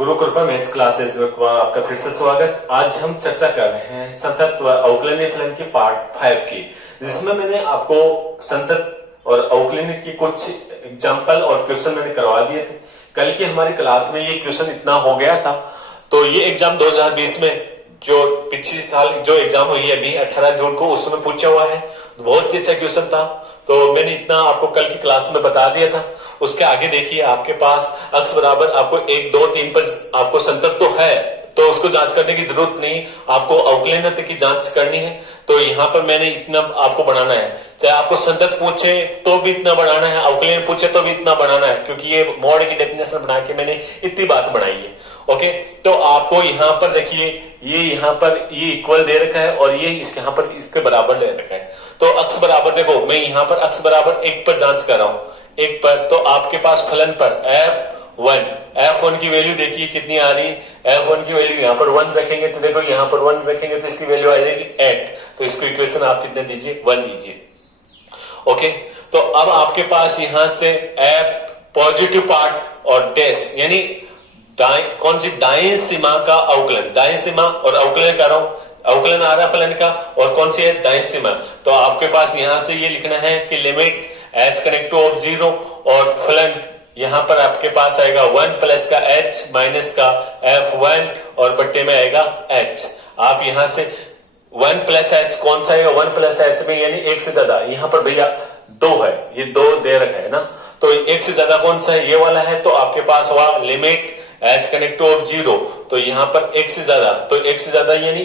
गुरु कृपा में इस क्लासेस में आपका फिर से स्वागत। आज हम चर्चा कर रहे हैं संतत व अवकलनीय फलन की पार्ट 5 की, जिसमें मैंने आपको संतत और अवकलनीय की कुछ एग्जांपल और क्वेश्चन मैंने करवा दिए थे। कल की हमारी क्लास में ये क्वेश्चन इतना हो गया था, तो ये एग्जाम 2020 में जो पिछले साल जो एग्जाम हुई है अभी 18 जून को, उसमें पूछा हुआ है। बहुत ही अच्छा क्वेश्चन था, तो मैंने इतना आपको कल की क्लास में बता दिया था। उसके आगे देखिए, आपके पास अक्स बराबर आपको 1 2 3 पर आपको संतत तो है, तो उसको जांच करने की जरूरत नहीं, आपको अवकलनीय की जांच करनी है। तो यहाँ पर मैंने इतना आपको बढ़ाना है, चाहे आपको संतत पूछे तो भी इतना बढ़ाना है, अवकलनीय पूछे तो भी इतना बढ़ाना है, क्योंकि ये मोड की डेफिनेशन बना के मैंने इतनी बात बढ़ाई है। ओके, तो आपको यहाँ पर देखिए, ये यहाँ पर ये इक्वल दे रखा है और ये यहाँ पर इसके बराबर दे रखा है। तो अक्स बराबर देखो, मैं यहाँ पर अक्स बराबर 1 पर जांच कर रहा हूँ, 1 पर। तो आपके पास फलन पर F1 की वैल्यू देखिए कितनी आ रही है। F1 की वैल्यू यहाँ पर 1 रखेंगे तो देखो, यहाँ पर 1 रखेंगे तो इसकी वैल्यू आ जाएगी 8। तो इसको इक्वेशन आप कितने दीजिए, 1 दीजिए। ओके, तो अब आपके पास यहां से F पॉजिटिव पार्ट और डैश यानी कौन सी दाएं सीमा का अवकलन, दाएं सीमा और अवकलन कर रहा हूं, अवकलन आ रहा है फलन का, और कौन सी है, दाएं सीमा। तो आपके पास यहां से ये लिखना है कि limit h connect to of 0 और फलन यहां पर आपके पास आएगा 1 प्लस का h माइनस का F1 और बट्टे में आएगा h। आप यहां से 1 प्लस h कौन सा है, 1 प्लस h में यानी 1 से ज्यादा, यहां पर भैया 2 है, ये 2 दे रखा है ना, तो 1 से ज्यादा कौन सा है, ये वाला है। तो आपके पास हुआ limit h connect to of 0, तो यहां पर 1 से ज्यादा, तो 1 से ज्यादा यानी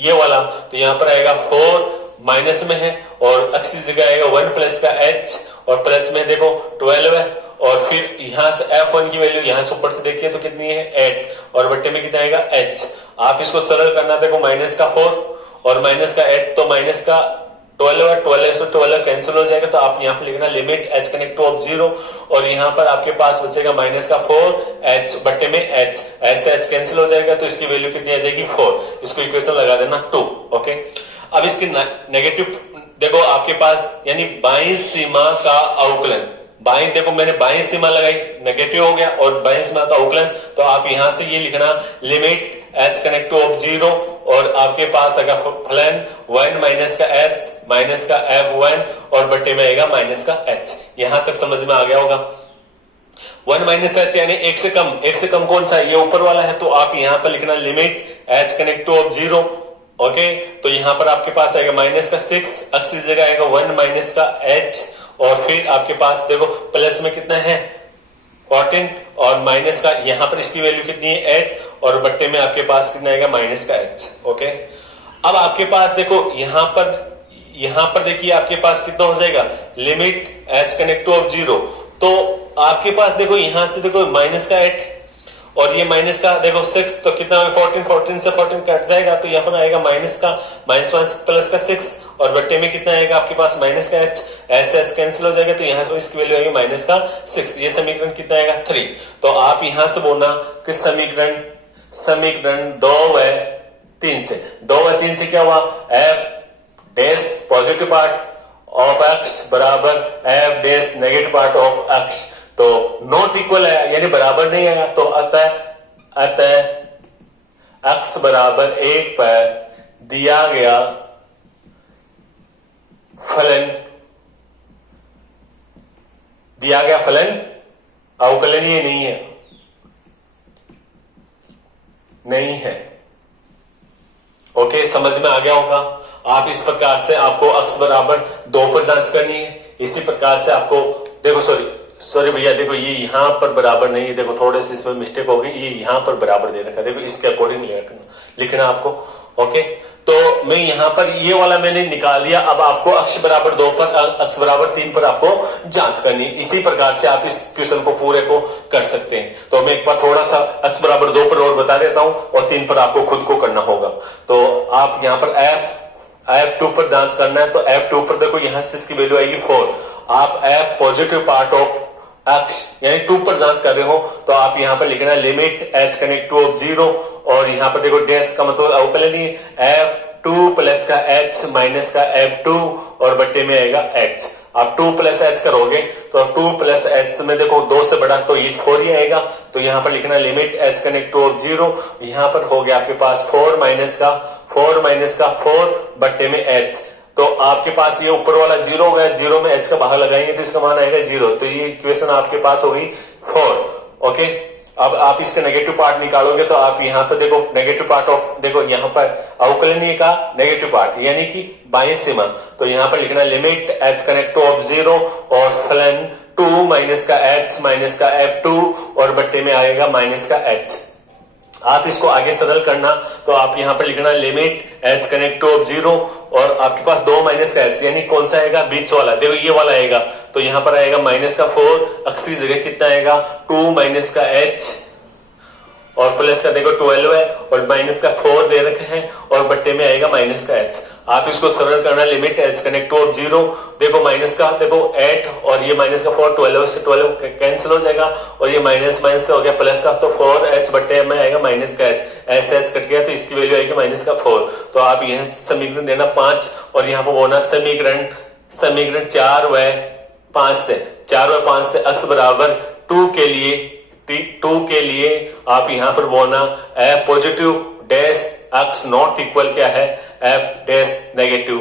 ये वाला, तो यहां पर आएगा 4 माइनस में है और अक्स की जगह आएगा 1 प्लस का h और प्लस में देखो 12 है, और फिर यहां से F1 की वैल्यू यहां से ऊपर से देखिए तो कितनी है, 8 और बट्टे में कितना आएगा h। आप इसको सरल करना, देखो माइनस का 4 और माइनस का 8, तो माइनस का 12 है, 12 से 12 कैंसिल हो जाएगा। तो आप यहाँ पर लिखना limit h connect to of 0 और यहाँ पर आपके पास बचेगा माइनस का 4 h बट्टे में h, ऐसे h कैंसिल हो जाएगा तो इसकी वैल्यू कितनी आ जाएगी, 4। इसको इक्वेशन लगा देना 2। ओके, अब इसकी नेगेटिव देखो, आपके पास यानी बाईं सीमा का अवकलन, बाईं देखो मैंने बाईं सीमा लगाई, नेगेटिव हो गया, और बाईं सीमा का अवकलन, तो आप यहां से ये लिखना limit h connect to of 0 और आपके पास आएगा फलन 1 माइनस का h माइनस का F1 और बट्टे में आएगा माइनस का h। यहां तक समझ में आ गया होगा। 1 माइनस h यानी 1 से कम, 1 से कम कौन सा है, ये ऊपर वाला है, तो आप यहां पर लिखना limit h connect to of 0। Okay, तो यहां पर आपके पास आएगा माइनस का 6, अक्स की जगह आएगा 1 माइनस का h और फिर आपके पास देखो प्लस में कितना है 14 और माइनस का यहाँ पर इसकी वैल्यू कितनी है 8 और बट्टे में आपके पास कितना आएगा माइनस का h। ओके, अब आपके पास देखो यहाँ पर देखिए आपके पास कितना हो जाएगा, limit h connect to of 0, तो आपके पास देखो यहाँ से देखो माइनस का 8 और ये माइनस का देखो 6, तो कितना 14 से 14 कट जाएगा, तो यहाँ पर आएगा माइनस 1 प्लस का 6 और बट्टे में कितना आएगा आपके पास माइनस का h, ऐसे h कैंसिल हो जाएगा, तो यहाँ पर इसकी वैल्यू आएगी माइनस का 6। ये समीकरण कितना आएगा 3। तो आप यहां से बोलना कि समीकरण 2 व 3 से, 2 व 3 से क्या हुआ, f dash positive part of x बराबर f dash negative part of x, तो नॉट इक्वल है यानी बराबर नहीं है, तो अतः x बराबर 1 पर दिया गया फलन अवकलनीय नहीं है। ओके, समझ में आ गया होगा। आप इस प्रकार से आपको x बराबर 2 पर जांच करनी है। इसी प्रकार से आपको देखो, सॉरी भैया, देखो ये यहाँ पर बराबर नहीं है, देखो थोड़े से इसमें मिस्टेक हो गई, ये यहाँ पर बराबर दे रखा है, देखो इसके अकॉर्डिंग लिखना आपको। ओके, तो मैं यहाँ पर ये वाला मैंने निकाल दिया। अब आपको अक्ष बराबर 2 पर, अक्ष बराबर 3 पर आपको जांच करनी है। इसी प्रकार से आप इस क्वेश्चन को पूरे को कर सकते हैं। तो मैं एक बार थोड़ा सा अक्ष बराबर 2 पर और बता देता हूं और 3 पर आपको खुद को करना होगा। तो आप यहाँ पर F2 पर जांच करना है, तो F2 पर देखो यहाँ से इसकी वैल्यू आएगी 4। आप F positive part of x यानी 2 पर जांच कर रहे हो, तो आप यहाँ पर लिखना limit h connect to of 0 और यहाँ पर देखो डैश का मतलब अवकलनीय f 2 प्लस का h माइनस का f2 और बट्टे में आएगा h। आप 2 प्लस h करोगे तो 2 प्लस h में देखो 2 से बड़ा तो ये 4 ही आएगा, तो यहां पर लिखना लिमिट h कनेक्ट टू 0। यहां पर हो गया आपके पास 4 माइनस का 4 बट्टे में h। तो आपके पास ये ऊपर वाला 0 हो गया, 0 में h का बाहर लगाएंगे तो इसका मान आएगा 0। तो ये इक्वेशन आपके पास हो गई 4। ओके, अब आप इसका नेगेटिव पार्ट निकालोगे तो आप यहाँ पर देखो नेगेटिव पार्ट ऑफ, देखो यहाँ पर अवकलनीय का नेगेटिव पार्ट यानी कि बाएं सीमा, तो यहाँ पर लिखना लिमिट h कनेक्ट टू 0 और फलन 2 माइनस का h माइनस का f2 और बट्टे में आएगा माइनस का h। आप इसको आगे सरल करना तो आप यहाँ पर लिखना लिमिट h कनेक्ट टू 0 और आपके पास 2 माइनस का h यानी कौन सा आएगा, बीच वाला, देखो ये वाला आएगा, तो यहाँ पर आएगा माइनस का 4, अक्सी जगह कितना आएगा 2 माइनस का h और प्लस का देखो 12 है और माइनस का 4 दे रखे हैं और बट्टे में आएगा माइनस का h। आप इसको सरल करना लिमिट h कनेक्ट टू 0, देखो माइनस का देखो 8 और ये माइनस का 4, 12 से 12 कैंसिल हो जाएगा और ये माइनस माइनस का हो गया प्लस का, तो 4h बट्टे में आएगा माइनस का h, ऐसे h कट गया तो इसकी वैल्यू आएगी माइनस का 4। तो आप यह समीकरण देना 5 और यहाँ पर होना समीकरण 4 व 5 से, 4 व 5 से x बराबर 2 के लिए आप यहां पर बोलना f positive dash x not equal क्या है f dash negative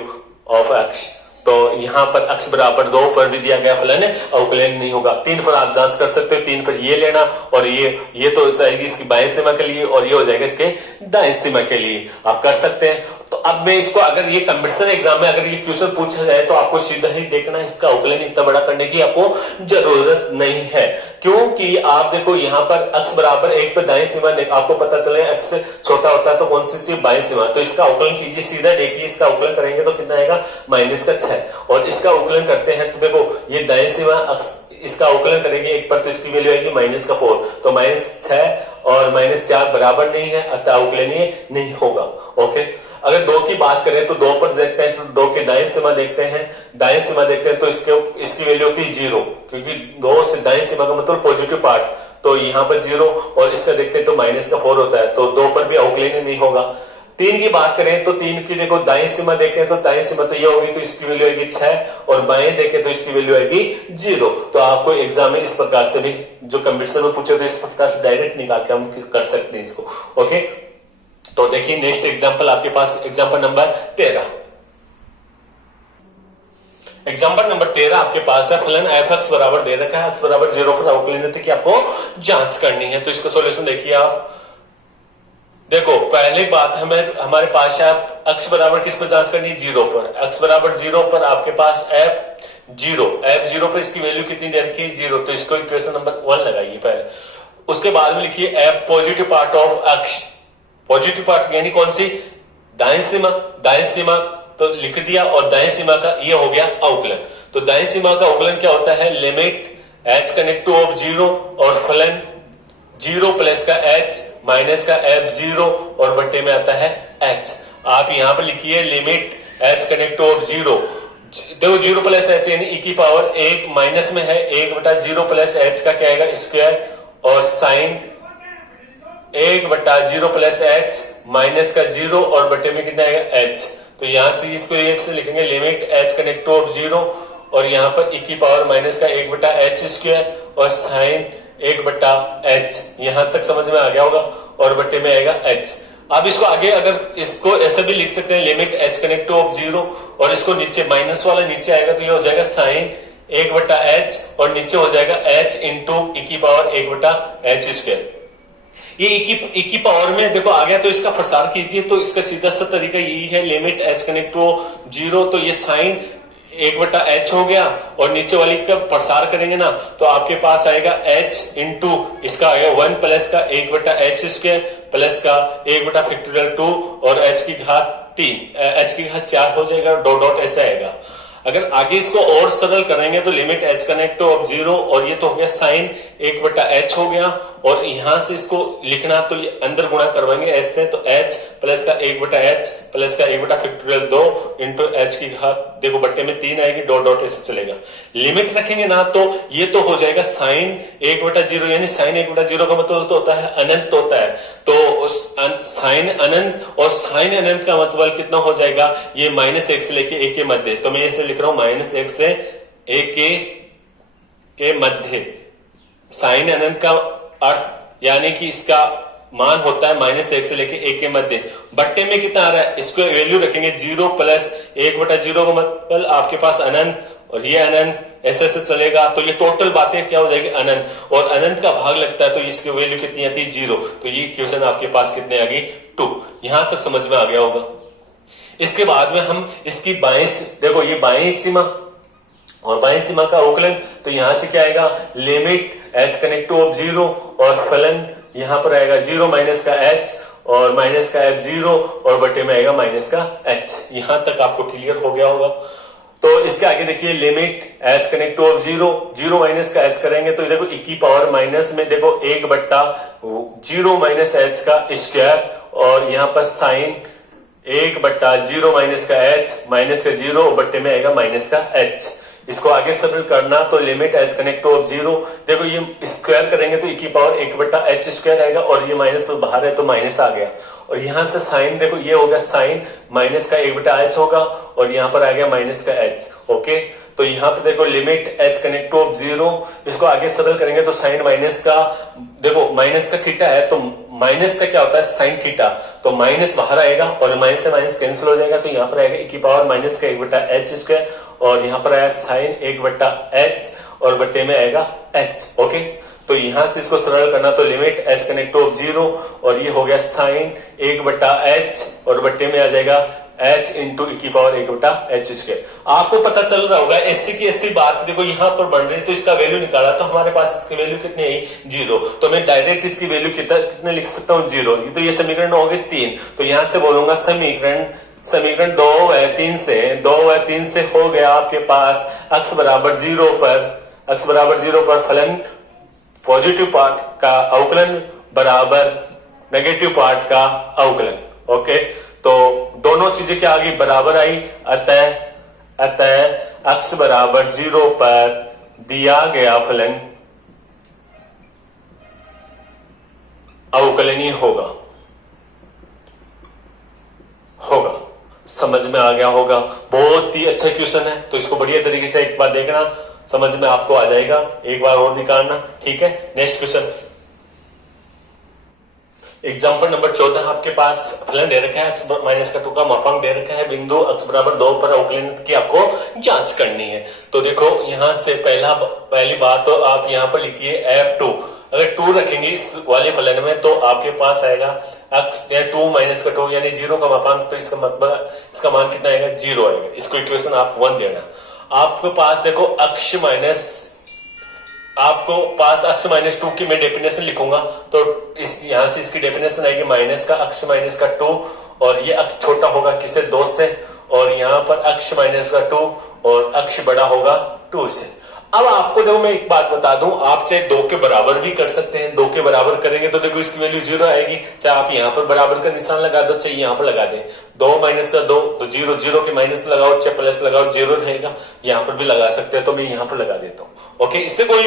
of x। तो यहां पर x बराबर 2 पर भी दिया गया फलन अवकलन नहीं होगा। 3 पर आप जांच कर सकते हो, 3 पर ये लेना और ये तो जाएगी इसकी बाएं सीमा के लिए और ये हो जाएगा इसके दाएं सीमा के लिए, आप कर सकते हैं। तो अब मैं इसको अगर ये कंपटीशन एग्जाम में अगर ये क्वेश्चन पूछा जाए तो आपको सीधा ही देखना, इसका अवकलन इतना बड़ा करने की आपको जरूरत नहीं है, क्योंकि आप देखो यहाँ पर x बराबर 1 पर दाएं सीमा आपको पता चले x से छोटा होता है तो कौन सी थी बाएं सीमा, तो इसका अवकलन कीजिए, सीधा देखिए इसका अवकलन करेंगे तो कितना आएगा माइनस का 6 और इसका अवकलन करते हैं तो देखो ये दाएं सीमा इसका अवकलन करेंगे 1 पर तो इसकी वैल्यू आएगी माइनस का 4, तो माइनस 6 और माइनस 4 बराबर नहीं है अतः अवकलनीय नहीं होगा। ओके, अगर 2 की बात करें तो 2 पर देखते हैं तो 2 की दाएं सीमा देखते हैं तो इसकी वैल्यू होती है 0, क्योंकि 2 से दाएं सीमा का मतलब पॉजिटिव पार्ट, तो यहाँ पर 0 और इसका देखते हैं तो माइनस का 4 होता है, तो 2 पर भी अवकलनीय नहीं होगा। 3 की बात करें तो 3 की देखो दाएं सीमा देखें तो दाएं सीमा तो ये होगी तो इसकी वैल्यू आएगी 6 और बाएं देखें तो इसकी वैल्यू आएगी 0। तो आपको एग्जाम में इस प्रकार से भी जो कंपटीशन में पूछे तो इस प्रकार से डायरेक्ट निकाल के हम कर सकते हैं इसको। ओके, तो देखिए नेक्स्ट एग्जांपल आपके पास एग्जांपल नंबर 13। एग्जांपल नंबर 13 आपके पास है फलन f(x) बराबर दे रखा है, x बराबर 0 पर अवकलनीयता की आपको जांच करनी है। तो इसका सॉल्यूशन देखिए आप, देखो पहली बात हमारे पास है x बराबर किस पर जांच करनी है 0 पर, x बराबर 0 पर आपके पास f0 पर इसकी वैल्यू कितनी दे रखी है 0, तो इसको इक्वेशन नंबर 1 लगाइए पहले। उसके बाद में लिखिए f positive part of x, positive part यानी कौन सी, दाएं सीमा तो लिख दिया और दाएं सीमा का ये हो गया अवकलन। तो दाएं सीमा का अवकलन क्या होता है, लिमिट h कनेक्ट टू 0 और फलन 0 प्लस का h माइनस का f0 और बट्टे में आता है h। आप यहां पर लिखिए लिमिट h कनेक्ट टू 0, देखो 0 प्लस h यानी e की पावर 1 माइनस में है 1 बटा 0 प्लस h का क्या आएगा स्क्वायर और साइन 1 बटा 0 प्लस h माइनस का 0 और बटे में कितना आएगा h। तो यहां से इसको ये से लिखेंगे लिमिट h कनेक्ट टू 0 और यहाँ पर e की पावर माइनस का 1 बटा h स्क्वायर और साइन 1 बटा h, यहां तक समझ में आ गया होगा और बटे में आएगा h। अब इसको आगे अगर इसको ऐसे भी लिख सकते हैं लिमिट h कनेक्ट टू 0 और इसको नीचे माइनस वाला नीचे आएगा तो ये हो जाएगा साइन 1 बटा h और नीचे हो जाएगा h इंटू e की पावर 1 बटा h स्क्वायर। ये e की पावर में देखो आ गया तो इसका प्रसार कीजिए, तो इसका सीधा सा तरीका यही है लिमिट h कनेक्ट टू 0, तो ये साइन 1 बटा h हो गया और नीचे वाली का प्रसार करेंगे ना तो आपके पास आएगा h इंटू इसका आएगा 1 प्लस का 1 बटा h स्क्वायर प्लस का 1 बटा फैक्टोरियल 2 और h की घात 3 h की घात 4 हो जाएगा, डॉट डॉट ऐसा आएगा। अगर आगे इसको और सरल करेंगे तो लिमिट h कनेक्ट टू 0 और ये तो हो गया साइन 1 बटा h हो गया और यहां से इसको लिखना तो ये अंदर गुणा करवाएंगे एच से, तो एच प्लस का 1/h प्लस का 1/factorial 2 इंटू एच की घात, देखो बट्टे में 3 आएगी, डॉट डॉट ऐसे चलेगा। लिमिट रखेंगे ना तो ये तो हो जाएगा साइन 1/0, यानी साइन 1/0 का मतलब तो होता है अनंत होता है, तो साइन अनंत, और साइन अनंत का मतलब कितना हो जाएगा, ये -1 से लेके 1 के मध्य, तो मैं इसे लिख रहा हूं -1 से 1 के मध्य। साइन अनंत का अर्थ यानी कि इसका मान होता है -1 से लेके 1 के मध्य। बट्टे में कितना आ रहा है, इसको वैल्यू रखेंगे 0 प्लस 1/0 का मतलब आपके पास अनंत, और ये अनंत ऐसे ऐसे चलेगा, तो ये टोटल बातें क्या हो जाएगी अनंत, और अनंत का भाग लगता है तो इसकी वैल्यू कितनी आती है 0, तो ये क्वेश्चन आपके पास कितने आ गई 2। यहां तक समझ में आ गया होगा। इसके बाद में हम इसकी बाएं, देखो ये बाएं सीमा और बाएं सीमा का अवकलन, तो यहां से क्या आएगा, limit h connect to of 0 और फलन यहां पर आएगा 0 माइनस का h और माइनस का f 0 और बटे में आएगा माइनस का h। यहां तक आपको क्लियर हो गया होगा। तो इसके आगे देखिए limit h connect to of 0 minus का h करेंगे तो देखो e की पावर माइनस में देखो 1/0 माइनस h का स्क्वायर, और यहां पर साइन 1/0 माइनस का h माइनस का 0 बट्टे में आएगा माइनस का h। इसको आगे सरल करना तो limit h connect to of 0, देखो ये स्क्वायर करेंगे तो e की पावर 1/h स्क्वायर आएगा, और ये माइनस बाहर है तो माइनस आ गया, और यहां से साइन देखो ये होगा साइन माइनस का 1/h होगा, और यहां पर आ गया माइनस का h। ओके, तो यहां पर देखो limit h connect to of 0, इसको आगे सरल करेंगे तो साइन माइनस का, देखो माइनस का थीटा है तो माइनस का क्या होता है साइन थीटा, तो माइनस बाहर आएगा और माइनस से माइनस कैंसिल हो जाएगा, तो यहाँ पर आएगा e की पावर माइनस का 1/h स्क्वायर, और यहाँ पर आया साइन 1/h और बट्टे में आएगा h। ओके, तो यहां से इसको सरल करना तो limit h connect to of 0 और ये हो गया साइन 1/h और बट्टे में आ जाएगा h इंटू e की पावर 1/h स्क्वायर। आपको पता चल रहा होगा ऐसी की ऐसी बात देखो यहां पर बन रही, तो इसका वैल्यू निकाला तो हमारे पास इसकी वैल्यू कितनी आई 0, तो मैं डायरेक्ट इसकी वैल्यू कितने लिख सकता हूँ 0। तो ये समीकरण हो गए 3, तो यहां से बोलूंगा समीकरण 2 व 3 से हो गया आपके पास x बराबर 0 पर फलन पॉजिटिव पार्ट का अवकलन बराबर नेगेटिव पार्ट का अवकलन। ओके, तो दोनों चीजें क्या आ गई बराबर आई, अतः x बराबर 0 पर दिया गया फलन अवकलनीय होगा। समझ में आ गया होगा, बहुत ही अच्छा क्वेश्चन है, तो इसको बढ़िया तरीके से एक बार देखना, समझ में आपको आ जाएगा, एक बार और निकालना। ठीक है, नेक्स्ट क्वेश्चन एग्जाम्पल नंबर 14 आपके पास फलन दे रखा है x माइनस का 2 का मापांक दे रखा है, बिंदु x बराबर 2 पर अवकलन की आपको जांच करनी है। तो देखो यहां से पहली बात तो आप यहां पर लिखिए f2, अगर 2 रखेंगे इस वाले फलन में तो आपके पास आएगा x या 2 माइनस का 2 यानी 0 का मापांक, तो इसका मतलब इसका मान कितना आएगा 0 आएगा। इसको इक्वेशन आप 1 देना। आपके पास देखो अक्ष माइनस 2 की मैं डेफिनेशन लिखूंगा, तो यहां से इसकी डेफिनेशन आएगी माइनस का अक्ष माइनस का 2, और ये अक्ष छोटा होगा किसे 2 से, और यहां पर अक्ष माइनस का 2 और अक्ष बड़ा होगा 2 से। अब आपको देखो मैं एक बात बता दूं, आप चाहे 2 के बराबर भी कर सकते हैं, 2 के बराबर करेंगे तो देखो इसकी वैल्यू 0 आएगी, चाहे आप यहां पर बराबर का निशान लगा दो चाहे यहां पर लगा दें, 2 माइनस का 2 तो 0, 0 के माइनस लगाओ चाहे प्लस लगाओ 0 रहेगा, यहां पर भी लगा सकते हैं, तो मैं यहां पर लगा देता हूं। ओके, इससे कोई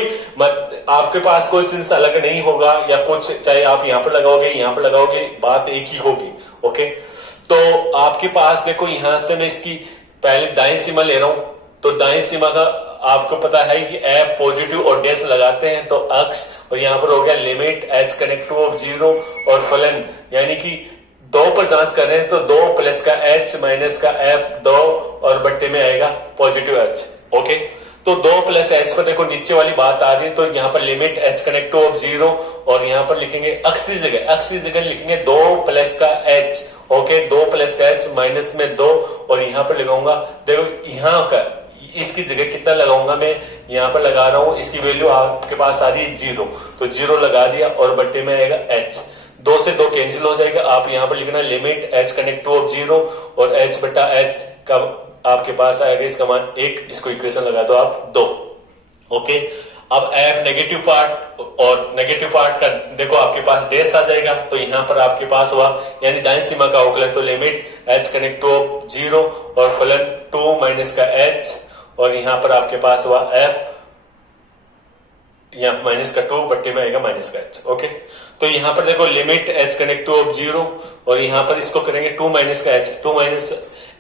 आपके पास कोई सेंस अलग नहीं होगा या कुछ, चाहे आप यहां पर लगाओगे यहां पर लगाओगे बात एक ही होगी। ओके, तो आपके पास देखो यहां से मैं इसकी पहले दाएं सीमा ले रहा हूं, तो दाएं सीमा का आपको पता है कि f पॉजिटिव और डैश लगाते हैं तो अक्ष, और यहां पर हो गया limit h connect to of 0 और फलन यानी कि 2 पर जांच कर रहे हैं तो 2 प्लस का h माइनस का f 2 और बट्टे में आएगा पॉजिटिव h। ओके, तो 2 प्लस h पर देखो नीचे वाली बात आ रही है, तो यहाँ पर limit h connect to of 0 और यहाँ पर लिखेंगे अक्ष की जगह लिखेंगे 2 प्लस का h। ओके, 2 प्लस का h माइनस में 2 और यहाँ पर लगाऊंगा, देखो यहाँ का इसकी जगह कितना लगाऊंगा मैं यहाँ पर लगा रहा हूं, इसकी वैल्यू आपके पास आ रही है 0, तो 0 लगा दिया और बट्टे में आएगा h, 2 से 2 कैंसिल हो जाएगा। आप यहाँ पर लिखना limit h connect to of 0 और h बटा h का आपके पास आएगा इसका मान 1, इसको इक्वेशन लगा दो आप 2। ओके, अब एफ नेगेटिव पार्ट और नेगेटिव पार्ट का देखो आपके पास डेस आ जाएगा, तो यहां पर आपके पास हुआ यानी दाईं सीमा का अवकलन, तो लिमिट एच कनेक्ट टू 0 और फलन 2 माइनस का एच, और यहां पर आपके पास हुआ एफ यहाँ माइनस का 2 बट्टे में आएगा माइनस का एच। ओके, तो यहां पर देखो लिमिट एच कनेक्ट टू 0 और यहां पर इसको करेंगे 2 माइनस का एच, 2 माइनस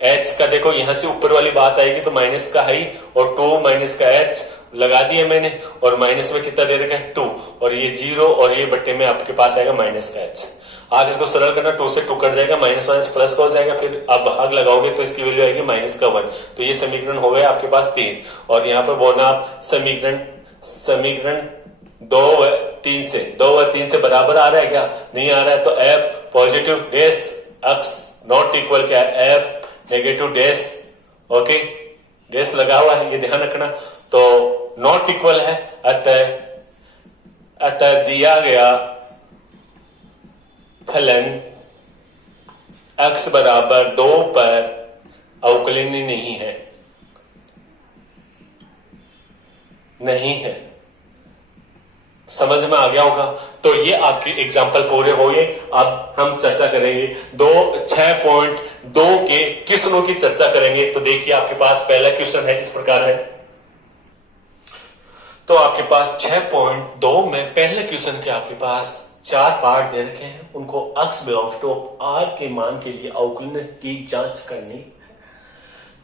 एच का देखो यहां से ऊपर वाली बात आएगी तो माइनस का है और 2 माइनस का एच लगा दिया मैंने, और माइनस में कितना दे रखा है 2, और ये 0 और ये बट्टे में आपके पास आएगा माइनस का एच। आप इसको सरल करना, 2 से 2 कट जाएगा, माइनस माइनस प्लस का हो जाएगा, फिर आप भाग लगाओगे तो इसकी वैल्यू आएगी माइनस का 1। तो ये समीकरण हो गया आपके पास 3, और यहाँ पर बोलना आप समीकरण 2 व 3 से बराबर आ रहा है क्या, नहीं आ रहा है, तो F positive dash x not equal क्या है F negative dash, okay dash लगा हुआ है ये ध्यान रखना, तो नॉट इक्वल है, अतः दिया गया फलन x बराबर 2 पर अवकलनीय नहीं है। समझ में आ गया होगा। तो ये आपके एग्जाम्पल पूरे हो गए। अब हम चर्चा करेंगे 6.2 के क्वेश्चनों की चर्चा करेंगे। तो देखिए आपके पास पहला क्वेश्चन है, इस प्रकार है। तो आपके पास 6.2 में पहले क्वेश्चन के आपके पास 4 पार्ट दे रखे हैं, उनको x बिलोंग्स टू r के मान के लिए अवकलन की जांच करनी।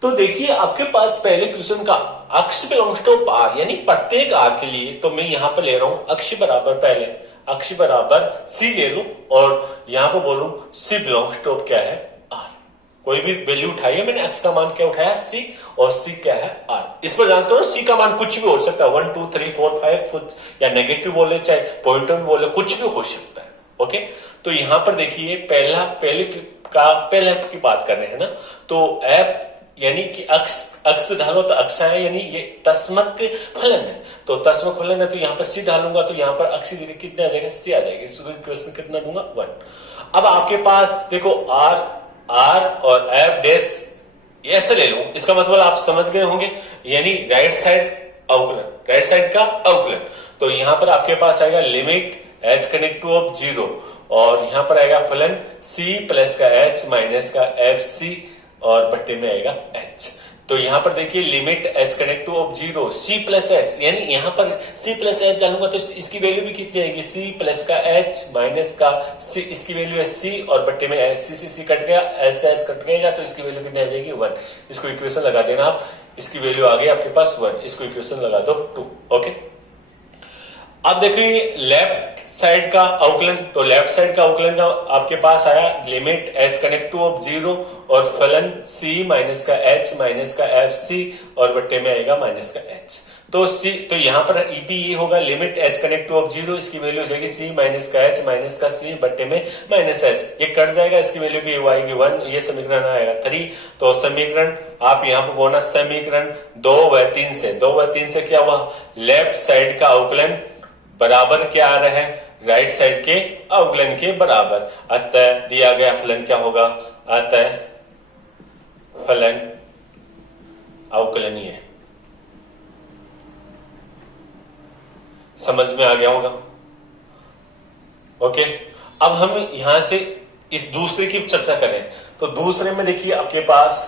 तो देखिए आपके पास पहले क्वेश्चन का x बिलोंग्स टू r यानी प्रत्येक r के लिए, तो मैं यहां पर ले रहा हूं x बराबर, पहले x बराबर c ले लूं और यहां पर बोलूं c बिलोंग्स टू क्या है r। कोई भी वैल्यू उठाई है मैंने, x का मान क्या उठाया c और c क्या है r। इस पर जांच करो, c का मान कुछ भी हो सकता है, 1 2 3 4 5 या नेगेटिव बोले चाहे पॉजिटिव बोले, कुछ भी हो सकता है। ओके, तो यहां पर देखिए पहले की बात कर रहे हैं ना, तो f यानी कि अक्स डालो तो अक्ष है, यानी ये तस्मक फलन है, तो तस्मक फलन है, तो यहाँ पर c डालूंगा तो यहाँ पर अक्ष कितने आ जाएगा, c आ जाएगी। क्वेश्चन कितना दूंगा 1। अब आपके पास देखो r और f डैश ऐसे ले लूं, इसका मतलब आप समझ गए होंगे, यानी राइट साइड अवकलन, राइट साइड का अवकलन। तो यहां पर आपके पास आएगा लिमिट h कनेक्ट टू 0 और यहां पर आएगा फलन c प्लस का h माइनस का fc और बट्टे में आएगा h। तो यहां पर देखिए limit h connect to 0 c plus h, यानी यहां पर c प्लस h डालूंगा तो इसकी वैल्यू भी कितनी आएगी, c प्लस का h माइनस का c, इसकी वैल्यू है c और बट्टे में c कट गया, h कट गएगा, तो इसकी वैल्यू कितनी आ जाएगी 1। इसको इक्वेशन लगा देना आप, इसकी वैल्यू आ गई आपके पास 1, इसको इक्वेशन लगा दो 2। ओके, अब देखिए लेफ्ट साइड का अवकलन, तो लेफ्ट साइड का अवकलन का आपके पास आया लिमिट h कनेक्ट टू 0 और फलन c माइनस का h माइनस का fc और बट्टे में आएगा माइनस का h। तो c, तो यहां पर ईपी ये होगा लिमिट h कनेक्ट टू 0, इसकी वैल्यू हो जाएगी c माइनस का h माइनस का c बट्टे में माइनस h, ये कट जाएगा, इसकी वैल्यू भी आएगी 1, ये समीकरण आएगा 3। तो समीकरण आप यहाँ पर बोलना समीकरण 2 व 3 से क्या हुआ, लेफ्ट साइड का अवकलन बराबर क्या आ रहा है, राइट साइड के अवकलन के बराबर, अतः दिया गया फलन क्या होगा, अतः फलन अवकलनीय है। समझ में आ गया होगा। ओके, अब हम यहां से इस दूसरे की चर्चा करें, तो दूसरे में देखिए आपके पास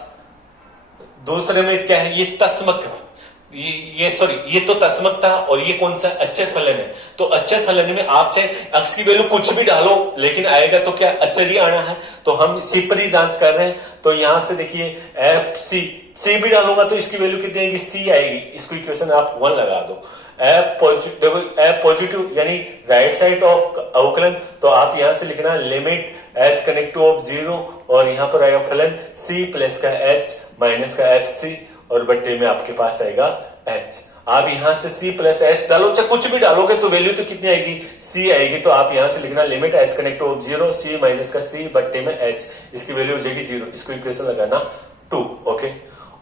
दूसरे में क्या है, ये तस्मक, ये तो तस्मक था और ये कौन सा अच्चर फलन है। तो अच्चर फलन में आप चाहे अक्ष की वैल्यू कुछ भी डालो, लेकिन आएगा तो क्या अच्चर ही आना है। तो हम सी पर ही जांच कर रहे हैं, तो यहां से देखिए एफ सी भी डालूंगा तो इसकी वैल्यू कितनी आएगी, सी आएगी। इसको इक्वेशन आप 1 लगा दो। एफ पॉजिटिव यानी राइट साइड ऑफ अवकलन, तो आप यहां से लिखना लिमिट h कनेक्ट टू 0 और यहां पर आएगा फलन c प्लस का h माइनस का fc और बट्टे में आपके पास आएगा h। आप यहां से c प्लस h डालो, चाहे कुछ भी डालोगे तो वैल्यू तो कितनी आएगी, c आएगी। तो आप यहां से लिखना limit h connect to 0 c minus का c बट्टे में h, इसकी वैल्यू हो जाएगी 0। इसको इक्वेशन लगाना 2। ओके,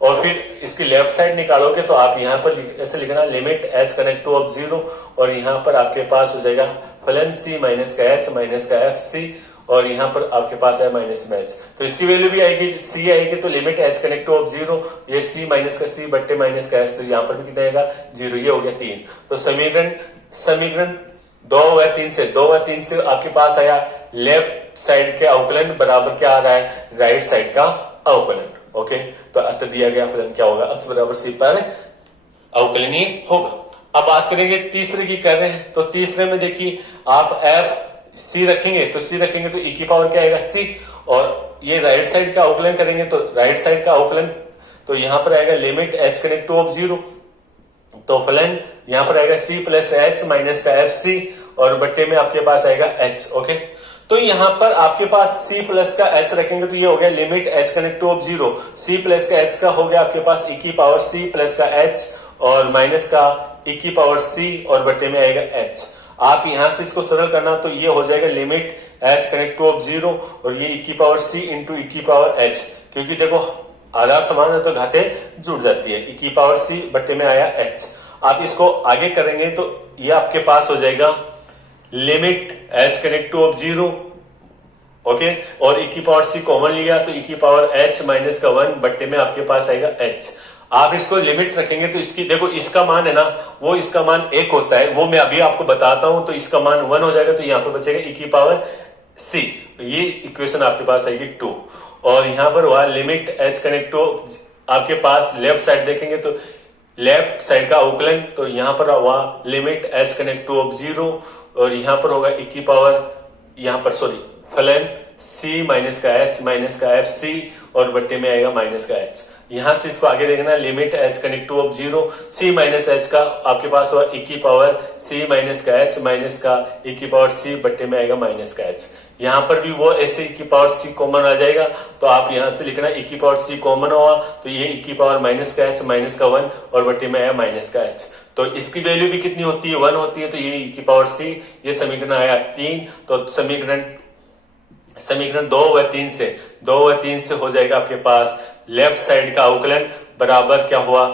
और फिर इसकी लेफ्ट साइड निकालोगे तो आप यहां पर ऐसे लिखना लिमिट h कनेक्ट टू 0 और यहां पर आपके पास हो जाएगा फलन c माइनस का h माइनस का fc और यहाँ पर आपके पास है माइनस में एच, तो इसकी वैल्यू भी आएगी सी आएगी, तो limit H connect to of 0, ये सी माइनस का सी बट्टे माइनस का एच, तो यहाँ पर भी कितना आएगा 0, ये हो गया 3। तो समीकरण 2 व 3 से आपके पास आया लेफ्ट साइड के अवकलन बराबर क्या आ रहा है, राइट साइड का अवकलन। ओके, तो अतः दिया गया फलन क्या होगा, x बराबर सी पर अवकलनीय होगा। अब बात करेंगे तीसरे की कर रहे हैं, तो तीसरे में देखिए आप एफ सी रखेंगे तो ई की पावर क्या आएगा सी, और ये राइट साइड का अवकलन करेंगे तो राइट साइड का अवकलन, तो यहां पर आएगा limit H connect to of 0, तो फलन यहां पर आएगा सी प्लस एच माइनस का एफ सी, और बट्टे में आपके पास आएगा एच। ओके, तो यहां पर आपके पास c प्लस का h रखेंगे तो ये हो गया limit h connect to of 0, c plus का h का हो गया आपके पास e की पावर c प्लस का h और माइनस का e की पावर c और बटे में आएगा h। आप यहां से इसको सरल करना तो ये हो जाएगा limit h connect to of 0 और ये e की पावर c इंटू e की पावर h, क्योंकि देखो आधार समान है तो घाते जुड़ जाती है, e की पावर c बटे में आया h। आप इसको आगे करेंगे तो ये आपके पास हो जाएगा limit h connect to of 0, okay, और e की पावर c कॉमन लिया तो e की पावर h माइनस का 1 बट्टे में आपके पास आएगा h। आप इसको लिमिट रखेंगे तो इसकी देखो इसका मान है ना, वो इसका मान 1 होता है, वो मैं अभी आपको बताता हूं, तो इसका मान 1 हो जाएगा, तो यहाँ पर बचेगा e की पावर c, ये इक्वेशन आपके पास आएगी 2। और यहाँ पर हुआ लिमिट h कनेक्ट टू आपके पास लेफ्ट साइड देखेंगे तो लेफ्ट साइड का अवकलन, तो यहाँ पर हुआ limit h connect to of 0 और यहाँ पर होगा e की पावर, यहाँ पर सॉरी फलन c माइनस का h माइनस का एफ सी और बट्टे में आएगा माइनस का h। यहां से इसको आगे देखना limit h connect to of 0, c minus h का आपके पास हुआ e की पावर c माइनस का h माइनस का e की पावर c बट्टे में आएगा माइनस का h। यहाँ पर भी वो ऐसे e की पावर c कॉमन आ जाएगा, तो आप यहां से लिखना e की पावर c कॉमन हुआ तो ये e की पावर माइनस का h माइनस का 1 और बट्टे में आया माइनस का h। तो इसकी वैल्यू भी कितनी होती है 1 होती है, तो ये e की पावर c, ये समीकरण आया 3। तो समीकरण 2 व 3 से हो जाएगा आपके पास लेफ्ट साइड का अवकलन बराबर क्या हुआ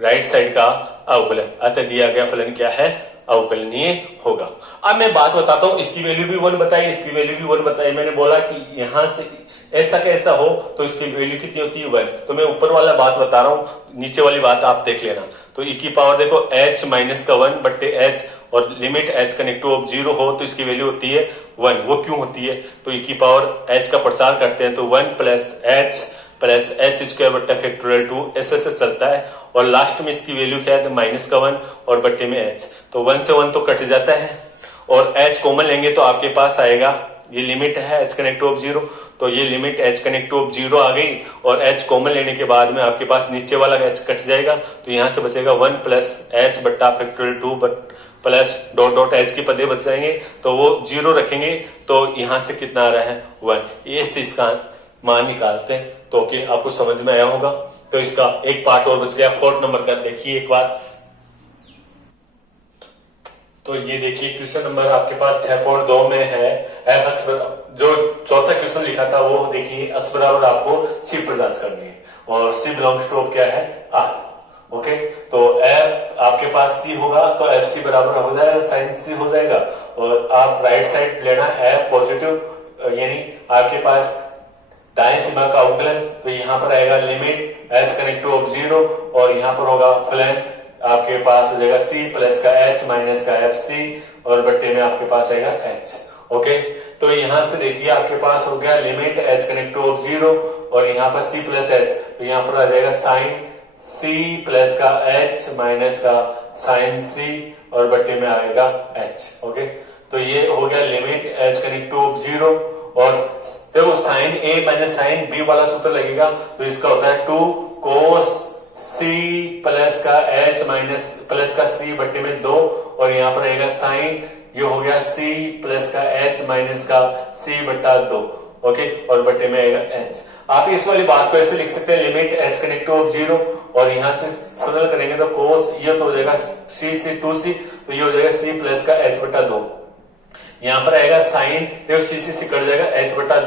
राइट साइड का अवकलन, अतः दिया गया फलन क्या है अवकलनीय होगा। अब मैं बात बताता हूं, इसकी वैल्यू भी 1 बताई, इसकी वैल्यू भी 1 बताई। मैंने बोला कि यहां से ऐसा कैसा हो तो इसकी वैल्यू कितनी होती है 1, तो मैं ऊपर वाला बात बता रहा हूं, नीचे वाली बात आप देख लेना। तो e की पावर देखो h माइनस का 1 बट्टे h और limit h connect to of 0 हो तो इसकी वैल्यू होती है 1। वो क्यों होती है, तो e की पावर h का प्रसार करते हैं तो 1 प्लस h स्क्वायर बट्टा फैक्टोरियल 2 ऐसे चलता है, और लास्ट में इसकी वैल्यू क्या है तो माइनस का 1 और बट्टे में h, तो 1 से 1 तो कट जाता है और h कॉमन लेंगे तो आपके पास आएगा ये लिमिट है h कनेक्ट टू ऑफ 0, तो ये limit h connect to of 0 आ गई और h कॉमन लेने के बाद में आपके पास नीचे वाला h कट जाएगा, तो यहां से बचेगा 1 प्लस h बट्टा factorial 2 plus dot dot h के पदे बच जाएंगे, तो वो 0 रखेंगे तो यहां से कितना आ रहा है 1, ये से इसका मान निकालते हैं। तो ओके, आपको समझ में आया होगा। तो इसका एक पार्ट और बच गया 4 नंबर का, देखिए एक बार। तो ये देखिए क्वेश्चन नंबर आपके पास 6.2 में है f जो चौथा क्वेश्चन लिखा था वो देखिए x बराबर आपको c पर जांच करनी है और c बिलोंग्स टू क्या है r। ओके, तो f आपके पास c होगा तो एफ सी बराबर हो जाएगा साइन c हो जाएगा, और आप राइट साइड लेना f पॉजिटिव, यानी आपके पास दाएं सीमा का अवकलन, तो यहाँ पर आएगा limit h connect to of 0 और यहाँ पर होगा फलन आपके पास हो जाएगा c प्लस का h माइनस का एफ सी और बट्टे में आपके पास आएगा h। ओके, तो यहां से देखिए आपके पास हो गया limit h connect to of 0 और यहाँ पर c प्लस h, तो यहाँ पर आ जाएगा साइन c प्लस का h माइनस का साइन c और बट्टे में आएगा h। ओके, तो ये हो गया limit h connect to of 0 और देखो sine a minus sine b वाला सूत्र लगेगा, तो इसका होता है 2 cos c प्लस का h माइनस प्लस का c बट्टे में 2 और यहाँ पर आएगा साइन, ये हो गया c प्लस का h माइनस का c बट्टा 2। ओके, और बट्टे में आएगा h। आप इस वाली बात को ऐसे लिख सकते हैं limit h connect to of 0 और यहाँ से सरल करेंगे तो cos ये तो हो जाएगा c से 2c, तो ये हो जाएगा c प्लस का h बट्टा 2। यहाँ पर आएगा साइन, देखो c से कट जाएगा h बट्टा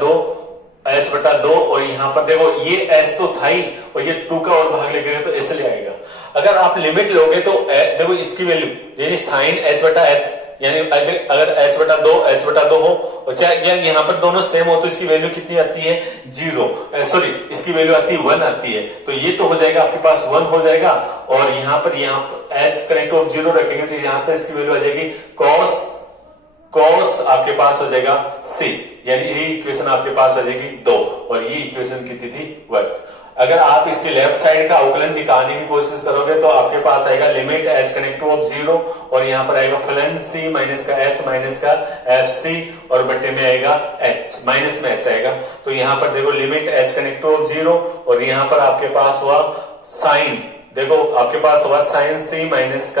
2 और यहाँ पर देखो ये s तो था ही और ये 2 का और भाग लेंगे तो ऐसे ले आएगा। अगर आप लिमिट लोगे तो देखो इसकी वैल्यू यानी साइन h बटा h यानी अगर h बटा 2 हो, और क्या यहाँ पर दोनों सेम हो तो इसकी वैल्यू कितनी आती है? 0, सॉरी इसकी वैल्यू आती है 1 आती है। तो ये तो हो जाएगा आपके पास 1 हो जाएगा, और यहाँ पर h कनेक्ट ऑफ 0 रखेंगे तो यहाँ पर इसकी वैल्यू आ जाएगी cos आपके पास हो जाएगा c, यानी ये इक्वेशन आपके पास आ जाएगी 2, और ये इक्वेशन कितनी थी? 1। अगर आप इसकी लेफ्ट साइड का अवकलन निकालने की कोशिश करोगे तो आपके पास आएगा limit h connect to of 0, और यहाँ पर आएगा फलन c माइनस का h माइनस का fc, और बटे में आएगा h, माइनस में h आएगा। तो यहाँ पर देखो limit h connect to of 0, और यहाँ पर आपके पास हुआ साइन, देखो आपके पास हुआ साइन c माइनस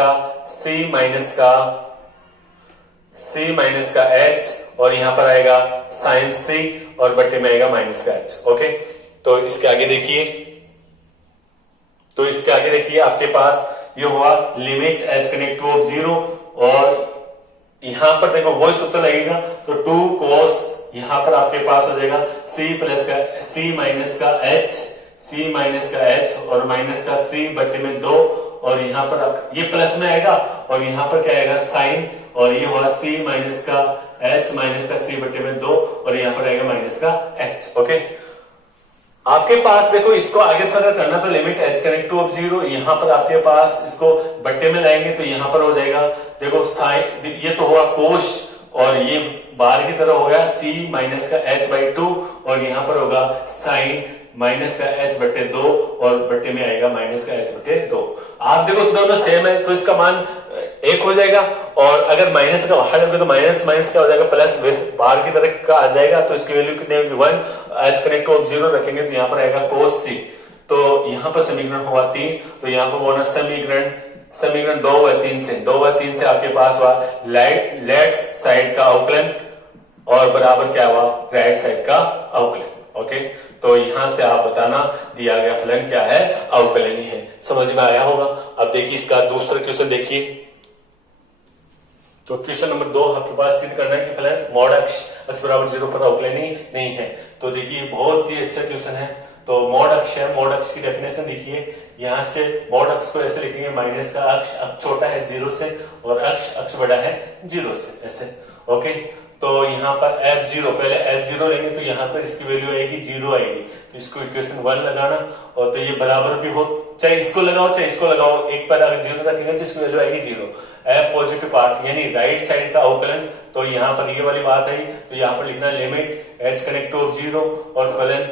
का h, और यहाँ पर आएगा साइन c, और बटे में आएगा माइनस का h। ओके, तो इसके आगे देखिए आपके पास ये हुआ limit h connect to of 0, और यहां पर देखो वही सूत्र लगेगा, तो 2 cos यहां पर आपके पास हो जाएगा c माइनस का h और माइनस का c बटे में 2, और यहाँ पर ये प्लस में आएगा, और यहाँ पर क्या आएगा साइन, और ये हुआ c माइनस का h माइनस का c बटे में 2, और यहाँ पर आएगा माइनस का h। ओके, आपके पास देखो इसको आगे सरल करना तो limit h connect to of 0, यहाँ पर आपके पास इसको बट्टे में लाएंगे तो यहाँ पर हो जाएगा देखो साइन, ये तो हुआ कोश, और ये बाहर की तरफ हो गया c माइनस का h बाई 2, और यहाँ पर होगा साइन माइनस का h बटे 2, और बटे में आएगा माइनस का h बटे 2। आप देखो दोनों सेम है तो इसका मान 1 हो जाएगा, और अगर माइनस का बाहर होगा तो माइनस माइनस क्या हो जाएगा, प्लस बाहर की तरफ का आ जाएगा, तो इसकी वैल्यू कितनी होगी 1, h कनेक्ट ऑफ 0 रखेंगे तो यहाँ पर आएगा cos c। तो यहाँ पर समीकरण हुआ 3, तो यहाँ पर बोना समीकरण 2/3 से आपके पास हुआ लेफ्ट साइड का अवकलन, और बराबर क्या हुआ राइट साइड का अवकलन। ओके, तो यहां से आप बताना दिया गया फलन क्या है, अवकलनीय है। समझ में आया होगा। अब देखिए इसका दूसरा क्वेश्चन देखिए, तो क्वेश्चन नंबर 2 आपके पास सिद्ध करना है कि फलन मॉड अक्ष बराबर 0 पर अवकलनीय नहीं है। तो देखिए बहुत ही अच्छा क्वेश्चन है। तो मॉड अक्ष है, मॉड अक्ष की डेफिनेशन देखिए, यहाँ से मॉड अक्ष को ऐसे लिखेंगे, माइनस का अक्ष छोटा है 0 से, और अक्ष बड़ा है 0 से, ऐसे। ओके, तो यहाँ पर f0, पहले f0 लेंगे तो यहाँ पर इसकी वैल्यू आएगी 0 आएगी, तो इसको इक्वेशन 1 लगाना, और तो ये बराबर भी हो, चाहे इसको लगाओ चाहे इसको लगाओ, एक पर अगर 0 रखेंगे तो इसकी वैल्यू आएगी 0। f पॉजिटिव पार्ट यानी राइट साइड का अवकलन, तो यहाँ पर ये वाली बात है, तो यहाँ पर लिखना limit h connect to of 0, और फलन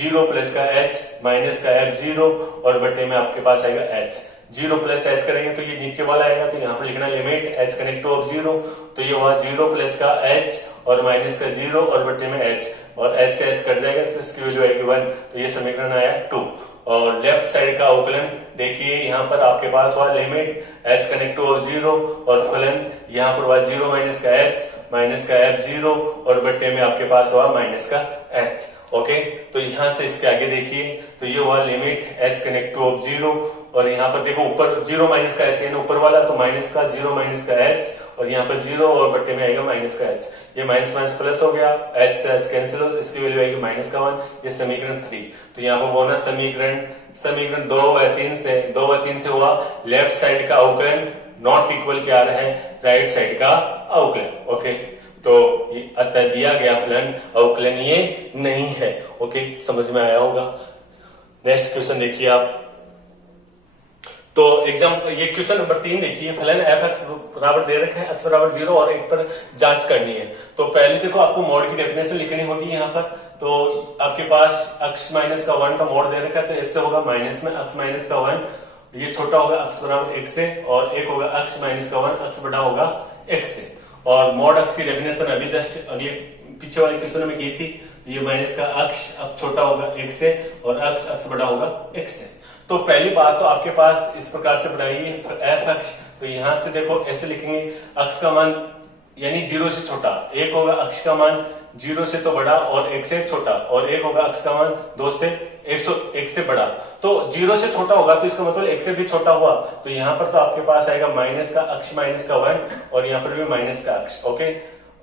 0 प्लस का h माइनस का f0, और बटे में आपके पास आएगा h। 0 प्लस h करेंगे तो ये नीचे वाला आएगा, तो यहाँ पर लिखना limit h connect to of 0, तो ये हुआ 0 प्लस का h और माइनस का 0, और बटे में h, और h से h कट जाएगा तो इसकी वैल्यू आएगी 1, तो ये समीकरण आया 2। और लेफ्ट साइड का अवकलन देखिए, यहाँ पर आपके पास हुआ limit h connect to of 0, और फलन यहाँ पर हुआ 0 माइनस का h माइनस का f0, और बटे में आपके पास हुआ माइनस का h। ओके, तो यहाँ से इसके आगे देखिए, तो ये हुआ limit h connect to of 0, और यहाँ पर देखो ऊपर 0 माइनस का h है ना ऊपर वाला, तो माइनस का 0 माइनस का h, और यहाँ पर 0 और बटे में आएगा माइनस का h। ये माइनस माइनस प्लस हो गया, h से h कैंसिल हो, इसकी वैल्यू आएगी माइनस का 1। ये समीकरण 3। तो यहाँ पर बोनस समीकरण 2/3 से हुआ लेफ्ट साइड का अवकलन नॉट इक्वल क्या आ रहा है, राइट साइड का अवकलन। ओके, तो अतः दिया गया फलन अवकलनीय नहीं है। ओके, समझ में आया होगा। नेक्स्ट क्वेश्चन देखिए आप, तो एग्जाम ये क्वेश्चन नंबर 3 देखिए, फलन f x बराबर दे रखा है, x बराबर 0 और 1 पर जांच करनी है। तो पहले देखो आपको मोड की डेफिनेशन लिखनी होगी यहाँ पर, तो आपके पास x माइनस का 1 का मोड दे रखा है, तो इससे होगा माइनस में x माइनस का 1, ये छोटा होगा x बराबर 1 से, और 1 होगा x माइनस का 1, x बड़ा होगा 1 से। और मोड अक्ष की डेफिनेशन अभी जस्ट अगले पीछे वाले क्वेश्चन में की थी, ये माइनस का अक्ष अब छोटा होगा 1 से, और अक्ष बड़ा होगा 1 से। तो पहली बात तो आपके पास इस प्रकार से बनाइए f अक्ष, तो यहां से देखो ऐसे लिखेंगे, अक्ष का मान यानी 0 से छोटा, 1 होगा अक्ष का मान 0 से तो बड़ा और 1 से छोटा, और 1 होगा अक्ष का मान 2 से 1 से बड़ा। तो 0 से छोटा होगा तो इसका मतलब 1 से भी छोटा हुआ, तो यहाँ पर तो आपके पास आएगा माइनस का अक्ष माइनस का 1, और यहाँ पर भी माइनस का अक्ष। ओके,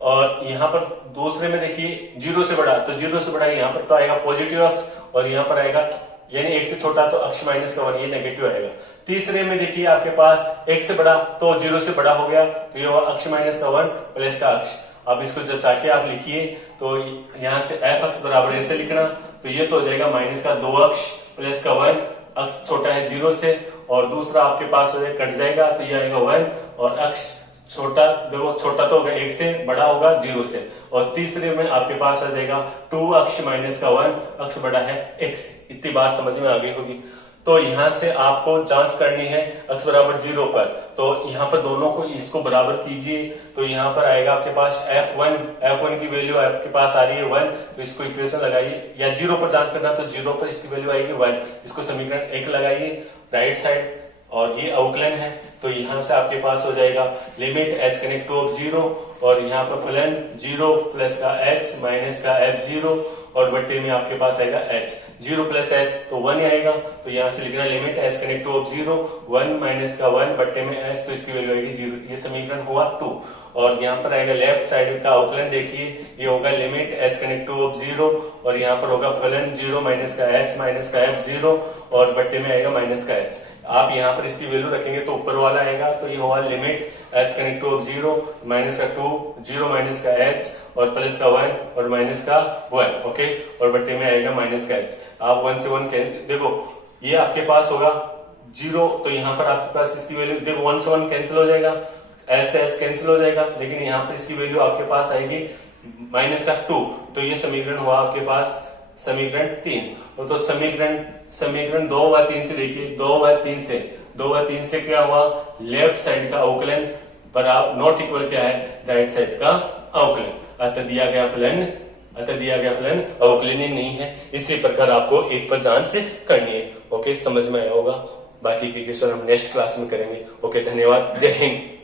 और यहाँ पर दूसरे में देखिए 0 से बड़ा, तो 0 से बड़ा यहाँ पर तो आएगा पॉजिटिव अक्ष, और यहाँ पर आएगा यानी 1 से छोटा तो अक्ष माइनस का 1, ये नेगेटिव आएगा। तीसरे में देखिए आपके पास एक से बड़ा तो 0 से बड़ा हो गया, तो ये हुआ अक्ष माइनस का 1 प्लस का अक्ष। अब इसको जचा के आप लिखिए, तो यहाँ से एफ अक्ष बराबर ऐसे लिखना, तो ये तो हो जाएगा माइनस का 2 अक्ष प्लस का 1, अक्ष छोटा है 0 से, और दूसरा आपके पास हो जाएगा, कट जाएगा, तो ये आएगा 1, और अक्ष छोटा, देखो छोटा तो होगा 1 से, बड़ा होगा 0 से, और तीसरे में आपके पास आ जाएगा 2 अक्ष माइनस का 1, अक्ष बड़ा है x। इतनी बात समझ में आ गई होगी। तो यहाँ से आपको जांच करनी है अक्ष बराबर 0 पर, तो यहाँ पर दोनों को इसको बराबर कीजिए, तो यहाँ पर आएगा आपके पास f1 की वैल्यू आपके पास आ रही है 1, तो इसको इक्वेशन लगाइए, या 0 पर जांच करना तो 0 पर इसकी वैल्यू आएगी 1, इसको समीकरण 1 लगाइए राइट साइड, और ये अवकलन है, तो यहाँ से आपके पास हो जाएगा लिमिट h कनेक्ट टू 0, और यहाँ पर फलन 0 प्लस का h माइनस का f0, और बट्टे में आपके पास आएगा h, 0 प्लस h तो 1 आएगा, तो यहाँ से लिखना limit h connect to 0, 1 minus का 1 बट्टे में h, तो इसकी वैल्यू आएगी 0। ये समीकरण हुआ 2, और यहाँ पर आएगा लेफ्ट साइड का अवकलन, देखिए ये होगा लिमिट h कनेक्ट टू 0, और यहाँ पर होगा फलन 0 माइनस का h माइनस का f0, और बट्टे में आएगा माइनस का h। आप यहाँ पर इसकी वैल्यू रखेंगे तो ऊपर वाला आएगा, तो ये होगा limit h connect to 0 minus का 2, 0 माइनस का h, और प्लस का 1 और माइनस का 1, ओके, और बट्टे में आएगा माइनस का h। आप 1 से 1 देखो, ये आपके पास होगा 0, तो यहाँ पर आपके पास इसकी वैल्यू देखो 1 से 1 कैंसिल हो जाएगा, s से s कैंसिल हो जाएगा, लेकिन यहाँ पर इसकी वैल्यू आपके पास आएगी माइनस का 2, तो ये समीकरण हुआ आपके पास समीकरण 3। तो समीकरण 2 व 3 से देखिए, 2 व 3 से क्या हुआ, लेफ्ट साइड का अवकलन पर आप नॉट इक्वल क्या है, राइट साइड का अवकलन, अतः दिया गया फलन अवकलनीय नहीं है। इसी प्रकार आपको एक पर जांच करनी है। ओके, समझ में आया होगा, बाकी की क्वेश्चन हम नेक्स्ट क्लास में करेंगे। ओके, धन्यवाद, जय हिंद।